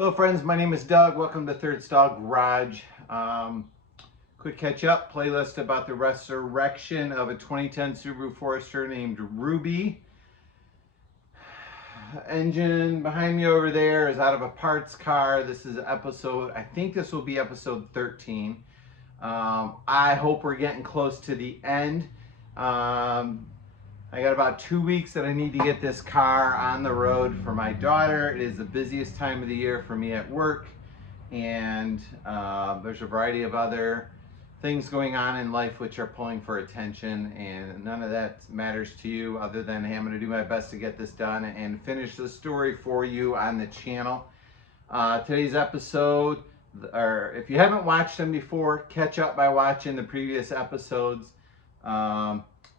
Hello friends, my name is Doug. Welcome to Third Stall Garage. Quick catch up playlist about the resurrection of a 2010 Subaru Forester named Ruby. Engine behind me over there is out of a parts car. This is episode, I think this will be episode 13. I hope we're getting close to the end. I got about 2 weeks that I need to get this car on the road for my daughter. It is the busiest time of the year for me at work, and there's a variety of other things going on in life which are pulling for attention, and none of that matters to you other than, hey, I'm going to do my best to get this done and finish the story for you on the channel. Today's episode, or if you haven't watched them before, catch up by watching the previous episodes.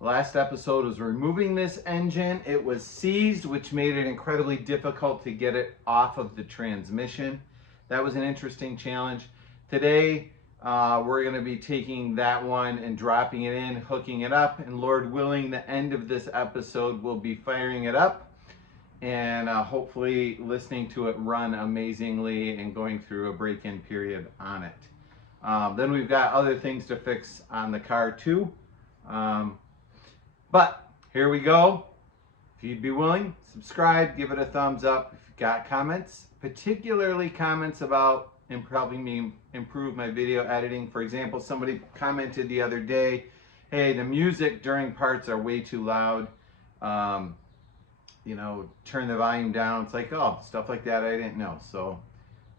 Last episode was removing this engine. It was seized, which made it incredibly difficult to get it off of the transmission. That was an interesting challenge. Today, we're going to be taking that one and dropping it in, hooking it up, and Lord willing, the end of this episode will be firing it up and hopefully listening to it run amazingly and going through a break-in period on it. Then we've got other things to fix on the car too. But here we go. If you'd be willing, subscribe, give it a thumbs up. If you've got comments, particularly comments about helping me improve my video editing. For example, somebody commented the other day, hey, the music during parts are way too loud. You know, turn the volume down. It's like, oh, stuff like that I didn't know. So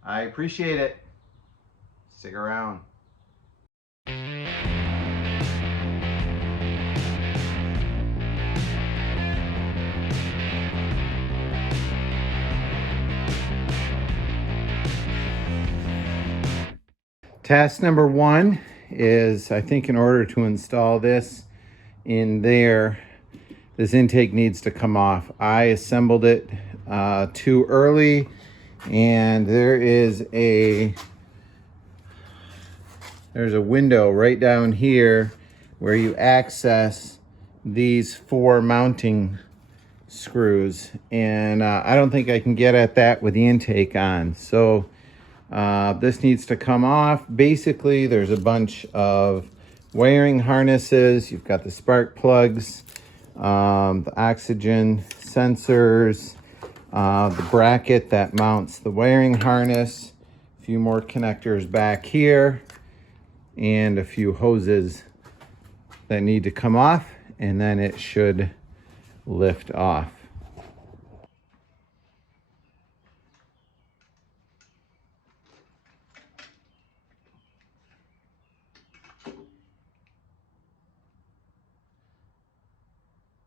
I appreciate it. Stick around. Task number one is, I think in order to install this in there, this intake needs to come off. I assembled it too early, and there's a window right down here where you access these 4 mounting screws, and I don't think I can get at that with the intake on. So this needs to come off. Basically, there's a bunch of wiring harnesses. You've got the spark plugs, the oxygen sensors, the bracket that mounts the wiring harness, a few more connectors back here, and a few hoses that need to come off, and then it should lift off.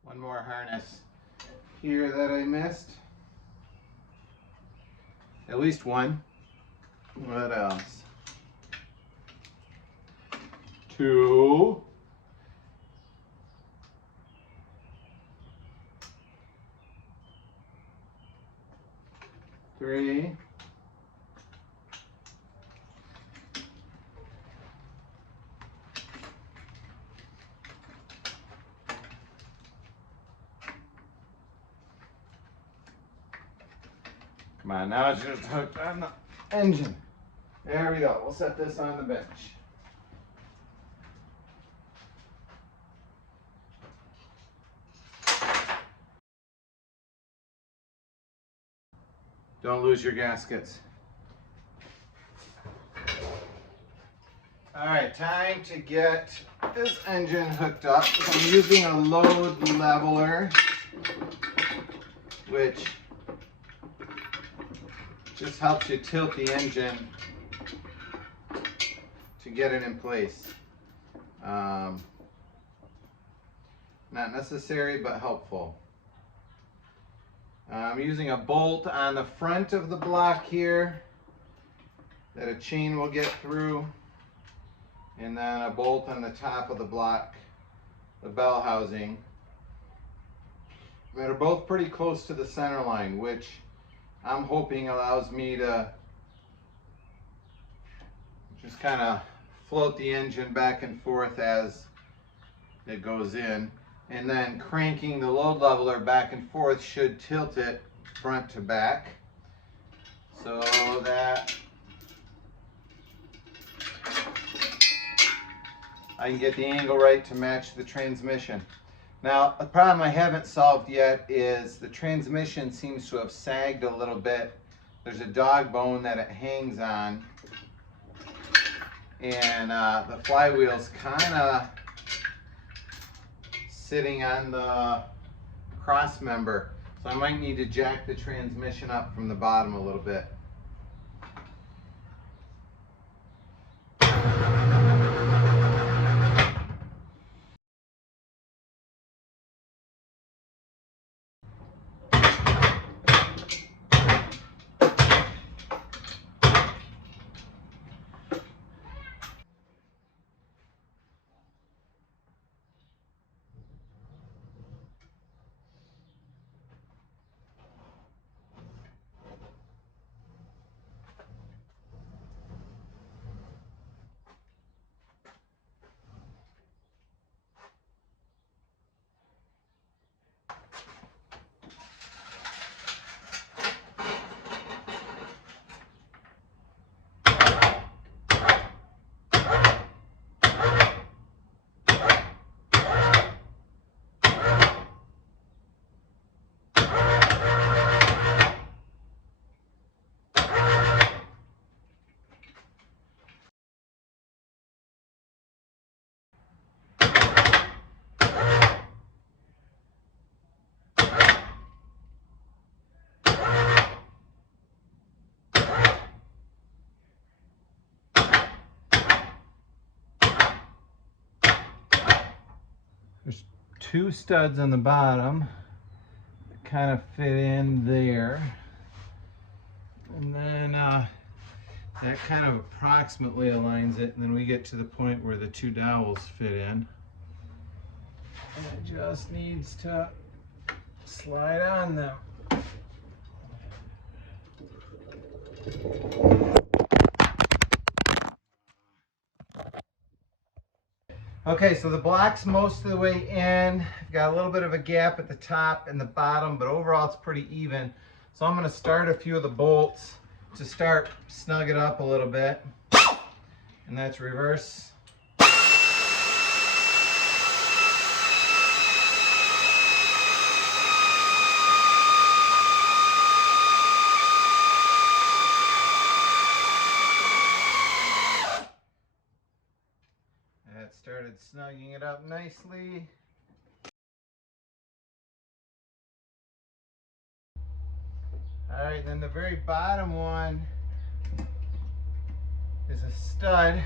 One more harness here that I missed. At least one. What else? 2. 3. 4. Come on, now it's just hooked on the engine. There we go. We'll set this on the bench. Don't lose your gaskets. All right, time to get this engine hooked up. I'm using a load leveler, which just helps you tilt the engine to get it in place. Not necessary, but helpful. I'm using a bolt on the front of the block here that a chain will get through, and then a bolt on the top of the block, the bell housing, that are both pretty close to the center line, which I'm hoping allows me to just kind of float the engine back and forth as it goes in. And then cranking the load leveler back and forth should tilt it front to back so that I can get the angle right to match the transmission. Now, the problem I haven't solved yet is the transmission seems to have sagged a little bit. There's a dog bone that it hangs on, and the flywheel's kind of sitting on the cross member. So I might need to jack the transmission up from the bottom a little bit. There's two studs on the bottom that kind of fit in there. And then that kind of approximately aligns it. And then we get to the point where the two dowels fit in. And it just needs to slide on them. Okay, so the block's most of the way in. I've got a little bit of a gap at the top and the bottom, but overall it's pretty even. So I'm gonna start a few of the bolts to start snug it up a little bit. And that's reverse. That started snugging it up nicely. All right, then the very bottom one is a stud.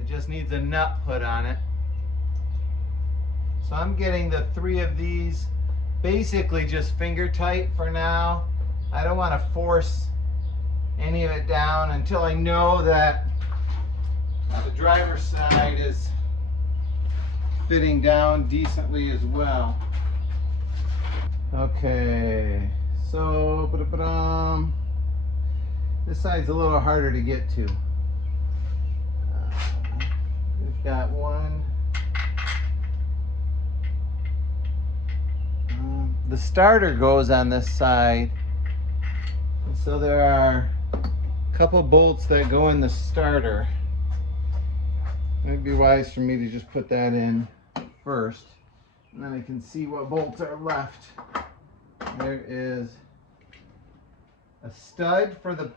It just needs a nut put on it. So I'm getting the three of these basically just finger tight for now. I don't want to force any of it down until I know that the driver's side is fitting down decently as well. Okay, so this side's a little harder to get to. We've got one. The starter goes on this side. And so there are a couple bolts that go in the starter. It'd be wise for me to just put that in first, and then I can see what bolts are left. There is a stud for the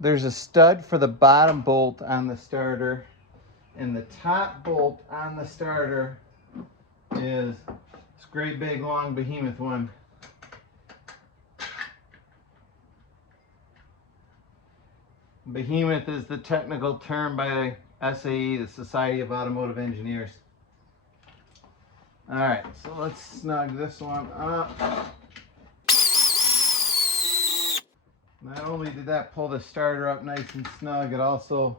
there's a stud for the bottom bolt on the starter, and the top bolt on the starter is this great big long behemoth one. Behemoth is the technical term by SAE, the Society of Automotive Engineers. All right, so let's snug this one up. Not only did that pull the starter up nice and snug, it also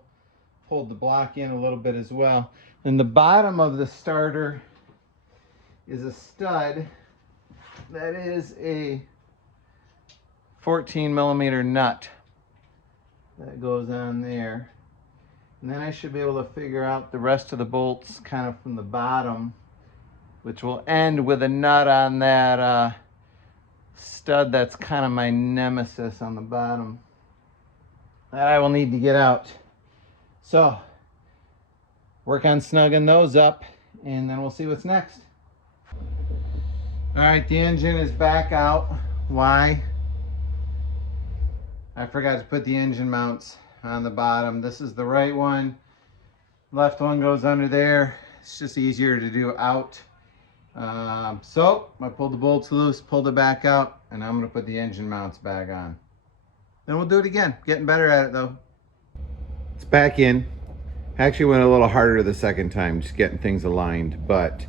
pulled the block in a little bit as well. And the bottom of the starter is a stud that is a 14mm nut that goes on there. And then I should be able to figure out the rest of the bolts kind of from the bottom, which will end with a nut on that stud that's kind of my nemesis on the bottom that I will need to get out. So work on snugging those up, and then we'll see what's next. All right, the engine is back out. Why? I forgot to put the engine mounts on the bottom. This is the right one. Left one goes under there. It's just easier to do out. So I pulled the bolts loose, pulled it back out, and I'm gonna put the engine mounts back on. Then we'll do it again. Getting better at it though. It's back in. Actually went a little harder the second time, just getting things aligned, but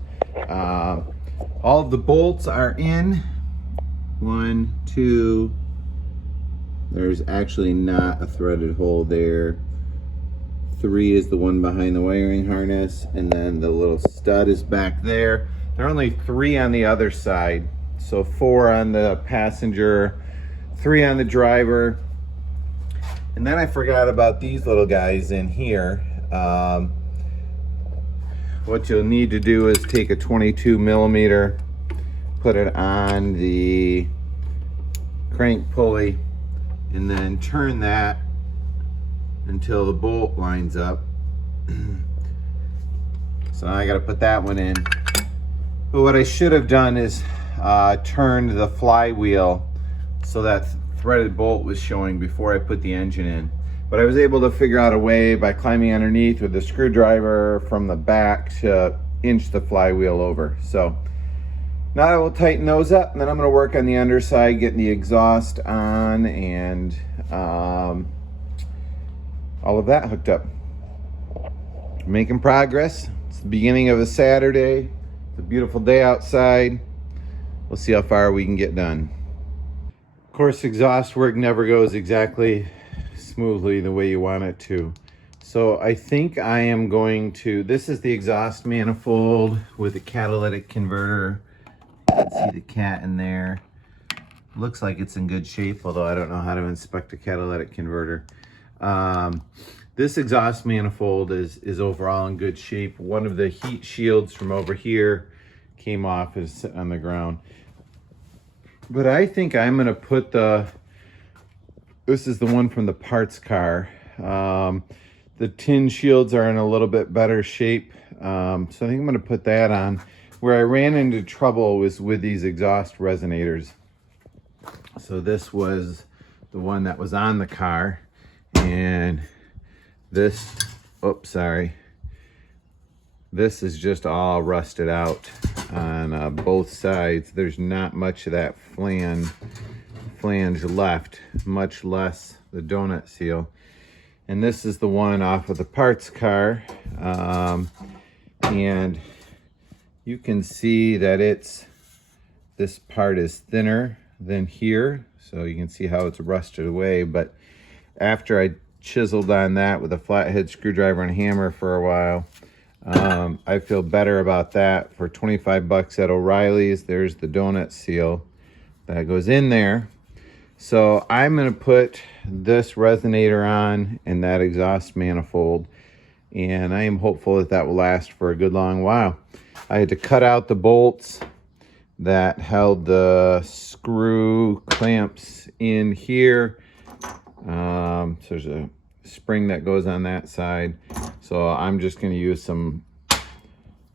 all of the bolts are in. 1, 2, there's actually not a threaded hole there. 3 is the one behind the wiring harness, and then the little stud is back there. There are only 3 on the other side. So 4 on the passenger, 3 on the driver. And then I forgot about these little guys in here. What you'll need to do is take a 22 millimeter, put it on the crank pulley, and then turn that until the bolt lines up. So now I got to put that one in. But what I should have done is turned the flywheel so that threaded bolt was showing before I put the engine in. But I was able to figure out a way by climbing underneath with a screwdriver from the back to inch the flywheel over. So now I will tighten those up, and then I'm going to work on the underside, getting the exhaust on, and all of that hooked up. Making progress. It's the beginning of a Saturday. It's a beautiful day outside. We'll see how far we can get done. Of course, exhaust work never goes exactly smoothly the way you want it to. So I think I am going to, this is the exhaust manifold with a catalytic converter. You can see the cat in there. Looks like it's in good shape, although I don't know how to inspect a catalytic converter. This exhaust manifold is overall in good shape. One of the heat shields from over here came off, is sitting on the ground. But I think I'm gonna put this is the one from the parts car. The tin shields are in a little bit better shape. So I think I'm gonna put that on. Where I ran into trouble was with these exhaust resonators. So this was the one that was on the car, and this, oops, sorry. This is just all rusted out on both sides. There's not much of that flange left, much less the donut seal. And this is the one off of the parts car. And you can see that this part is thinner than here. So you can see how it's rusted away. But after I chiseled on that with a flathead screwdriver and hammer for a while, I feel better about that. For 25 bucks at O'Reilly's, there's the donut seal that goes in there. So I'm gonna put this resonator on and that exhaust manifold, and I am hopeful that that will last for a good long while. I had to cut out the bolts that held the screw clamps in here. So there's a spring that goes on that side. So I'm just going to use some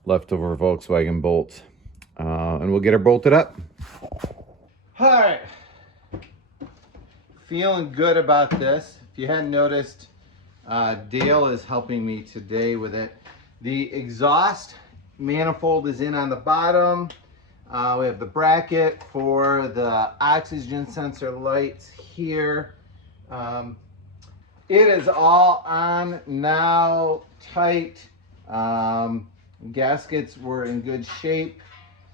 leftover Volkswagen bolts, and we'll get her bolted up. All right, feeling good about this. If you hadn't noticed, Dale is helping me today with it. The exhaust manifold is in on the bottom. We have the bracket for the oxygen sensor lights here. It is all on now, tight. Gaskets were in good shape.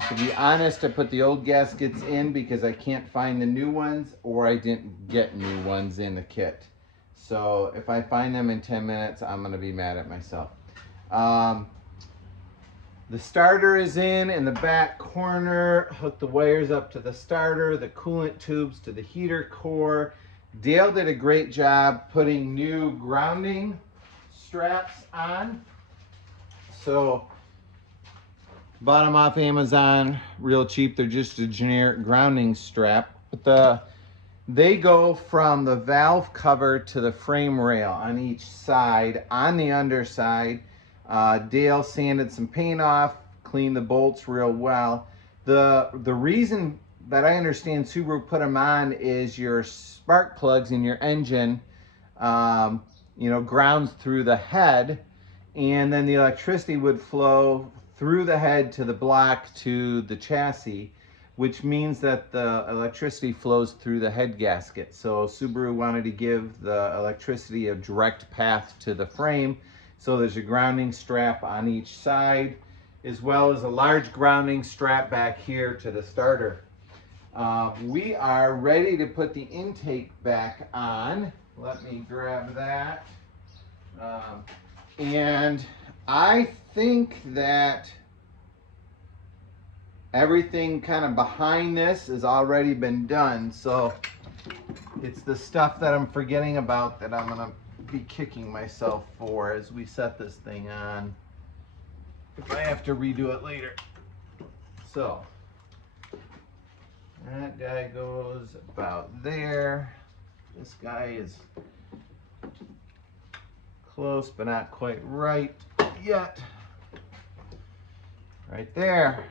To be honest, I put the old gaskets in because I can't find the new ones, or I didn't get new ones in the kit. So if I find them in 10 minutes, I'm gonna be mad at myself. The starter is in the back corner. Hook the wires up to the starter, the coolant tubes to the heater core. Dale did a great job putting new grounding straps on. So bought them off Amazon, real cheap. They're just a generic grounding strap. But they go from the valve cover to the frame rail on each side. On the underside, Dale sanded some paint off, cleaned the bolts real well. The reason that I understand Subaru put them on is your spark plugs in your engine, you know, grounds through the head, and then the electricity would flow through the head to the block to the chassis, which means that the electricity flows through the head gasket. So Subaru wanted to give the electricity a direct path to the frame. So there's a grounding strap on each side, as well as a large grounding strap back here to the starter. We are ready to put the intake back on. Let me grab that. And I think that everything kind of behind this has already been done. So it's the stuff that I'm forgetting about that I'm gonna be kicking myself for as we set this thing on, if I have to redo it later. So that guy goes about there. This guy is close but not quite right yet. Right there.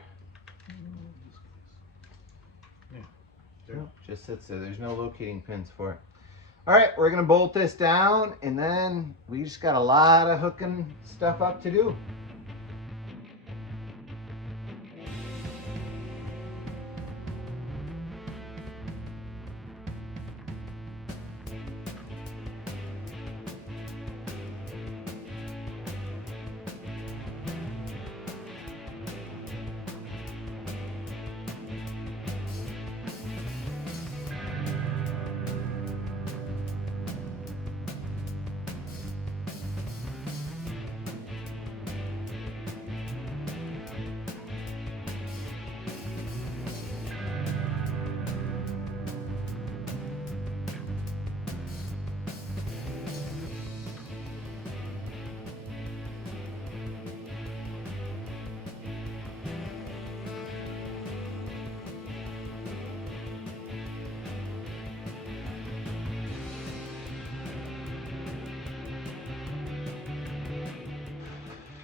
Nope, just sits there. There's no locating pins for it. All right, we're gonna bolt this down, and then we just got a lot of hooking stuff up to do.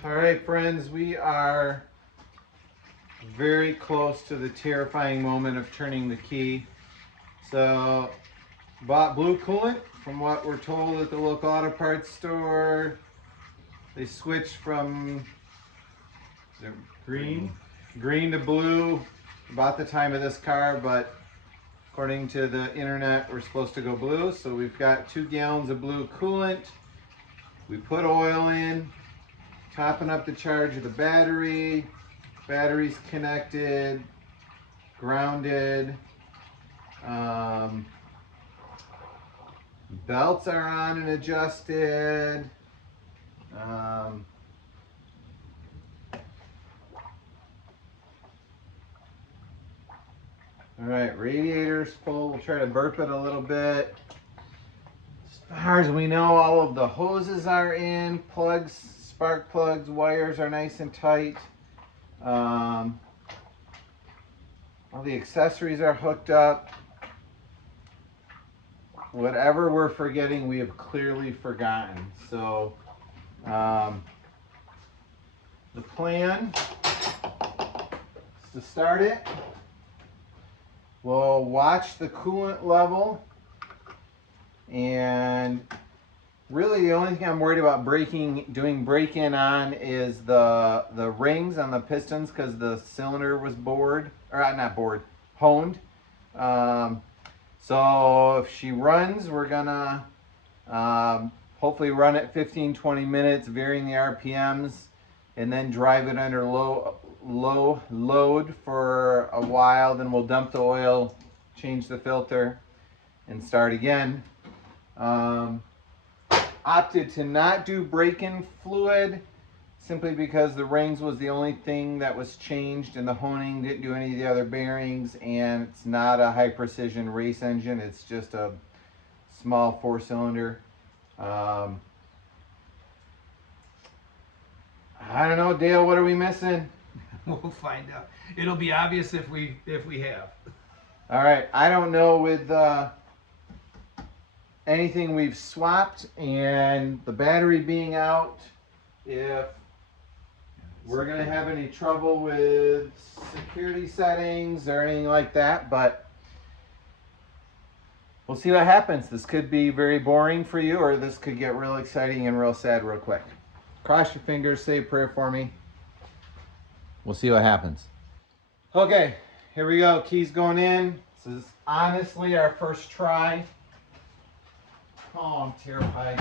All right, friends, we are very close to the terrifying moment of turning the key. So, bought blue coolant from what we're told at the local auto parts store. They switched from green to blue about the time of this car, but according to the internet, we're supposed to go blue. So we've got 2 gallons of blue coolant. We put oil in, topping up the charge of the battery. Battery's connected, grounded. Belts are on and adjusted. All right, radiator's full. We'll try to burp it a little bit. As far as we know, all of the hoses are in, plugs, spark plugs, wires are nice and tight. All the accessories are hooked up. Whatever we're forgetting, we have clearly forgotten. So the plan is to start it. We'll watch the coolant level, and really the only thing I'm worried about doing break-in on is the rings on the pistons, because the cylinder was bored, or not bored, honed. So if she runs, we're gonna hopefully run it 15-20 minutes, varying the RPMs, and then drive it under low load for a while. Then we'll dump the oil, change the filter, and start again. Opted to not do break-in fluid simply because the rings was the only thing that was changed, and the honing didn't do any of the other bearings, and it's not a high precision race engine. It's just a small 4-cylinder. I don't know, Dale, what are we missing? We'll find out. It'll be obvious if we have. All right, I don't know with anything we've swapped and the battery being out, if we're gonna have any trouble with security settings or anything like that, but we'll see what happens. This could be very boring for you, or this could get real exciting and real sad real quick. Cross your fingers, say a prayer for me. We'll see what happens. Okay, here we go. Keys going in. This is honestly our first try. Oh, I'm terrified.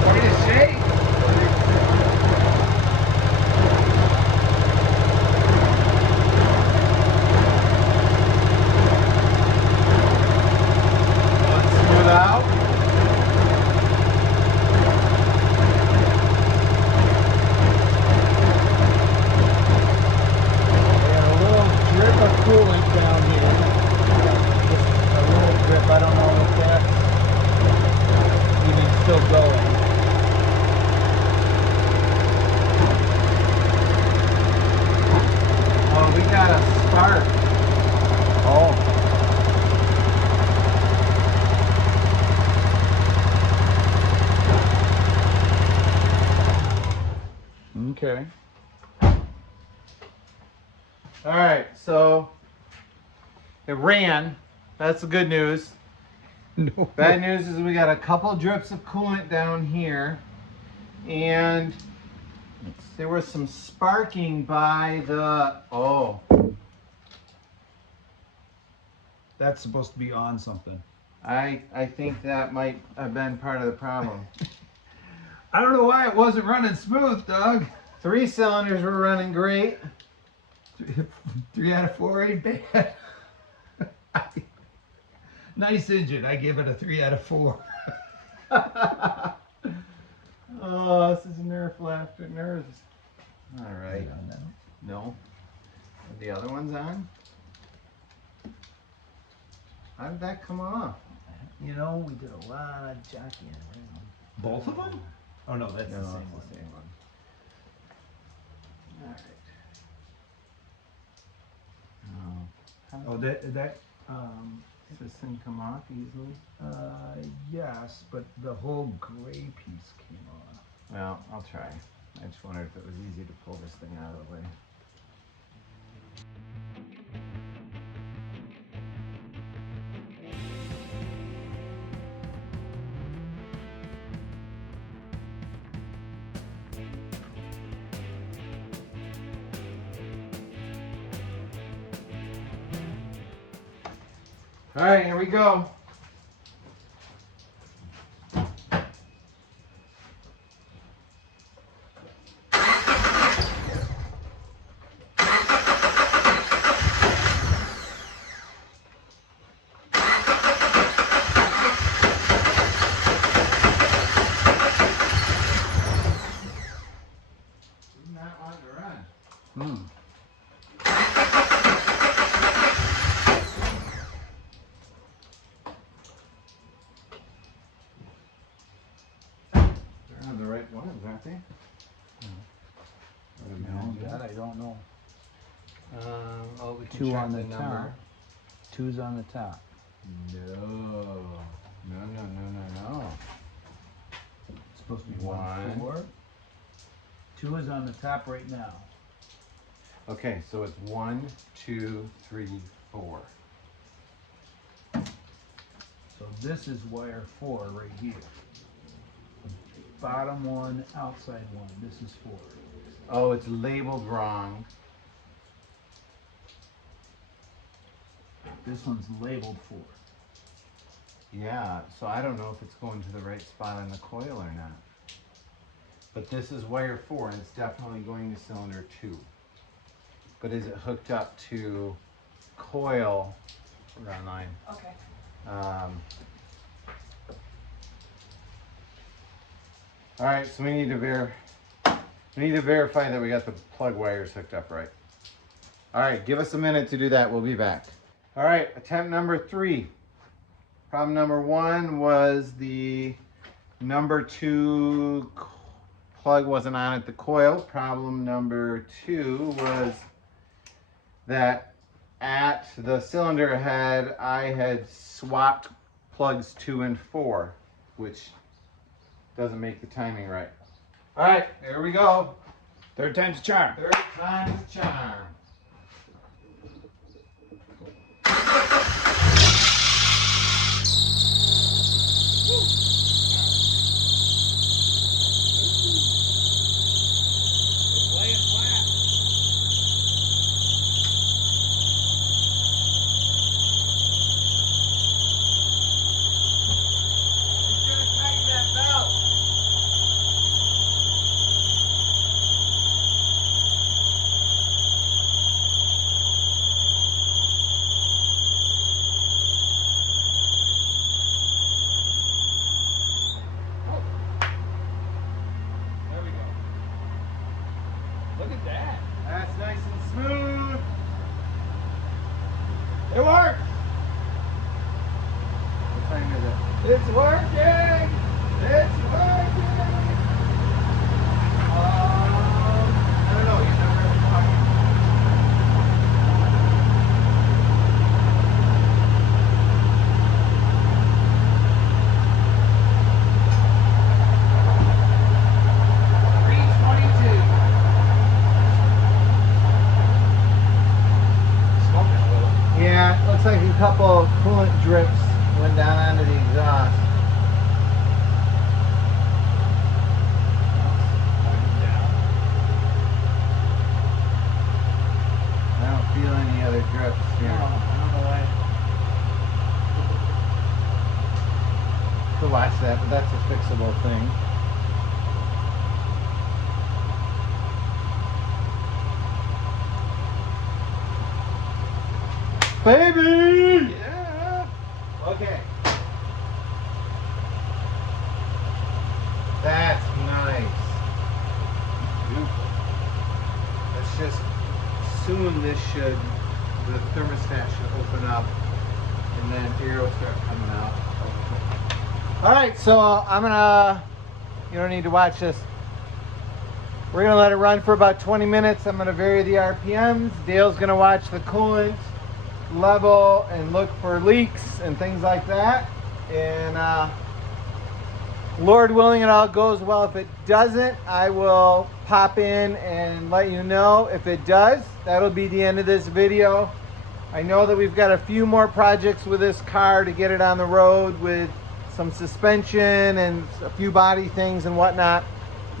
Quite a shake. Let's smooth out. We got a little drip of coolant down here. Just a little drip. I don't know if that's even still going. Oh, we got a spark. Oh. Okay. All right, so it ran. That's the good news. No. Bad news is we got a couple drips of coolant down here, and there was some sparking by the, oh, That's supposed to be on something. I think that might have been part of the problem. I don't know why it wasn't running smooth, Doug. 3 cylinders were running great. 3 out of 4 ain't bad. Nice engine. I give it a 3 out of 4. Oh, this is nerve laughter, nerves. All right. No. Are the other ones on? How did that come off? You know, we did a lot of jockeying. Both of them? Oh no, that's No, the same it's one. the same one. All right. Oh, that Does this thing come off easily? yes, but the whole gray piece came off. Well, I'll try. I just wondered if it was easy to pull this thing out of the way. All right, here we go. Did not want to run. They're on the right ones, aren't they? No, that I don't know. Oh, we can 2 check on the number. top. 2's on the top. No. No. It's supposed to be 1, 4. 2 is on the top right now. Okay, so it's 1, 2, 3, 4. So this is wire 4 right here. Bottom 1, outside 1. This is 4. Oh, it's labeled wrong. This one's labeled 4. Yeah, so I don't know if it's going to the right spot on the coil or not. But this is wire 4 and it's definitely going to cylinder 2. But is it hooked up to coil? We're online. Okay. All right, so we need to We need to verify that we got the plug wires hooked up right. All right, give us a minute to do that. We'll be back. All right, attempt number 3. Problem number 1 was the number 2 plug wasn't on at the coil. Problem number 2 was that at the cylinder head, I had swapped plugs 2 and 4, which doesn't make the timing right. All right, here we go. Third time's a charm. Third time's a charm. Look at that. That's nice and smooth. It works. What time is it? It's working. It's working. I don't know. You never have to talk. Yeah, it looks like a couple coolant drips went down onto the exhaust. I don't feel any other drips here. Could watch that, but that's a fixable thing. Baby! Yeah. Okay. That's nice. Beautiful. Let's just soon this should, the thermostat should open up and then air will start coming out. All right, so I'm gonna, you don't need to watch this. We're gonna let it run for about 20 minutes. I'm gonna vary the RPMs. Dale's gonna watch the coolant level and look for leaks and things like that. And Lord willing, it all goes well. If it doesn't, I will pop in and let you know. If it does, that'll be the end of this video. I know that we've got a few more projects with this car to get it on the road with some suspension and a few body things and whatnot.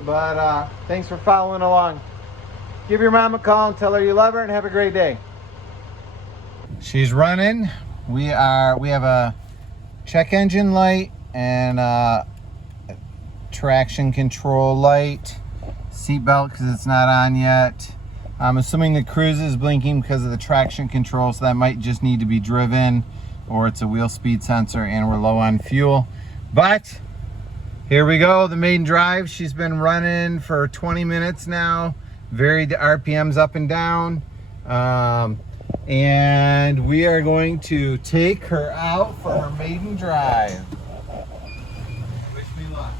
But thanks for following along. Give your mom a call and tell her you love her and have a great day. She's running. We have a check engine light and a traction control light, seat belt because it's not on yet. I'm assuming the cruise is blinking because of the traction control, so that might just need to be driven, or it's a wheel speed sensor and we're low on fuel. But here we go, the maiden drive. She's been running for 20 minutes now, varied the RPMs up and down. And we are going to take her out for her maiden drive. Wish me luck.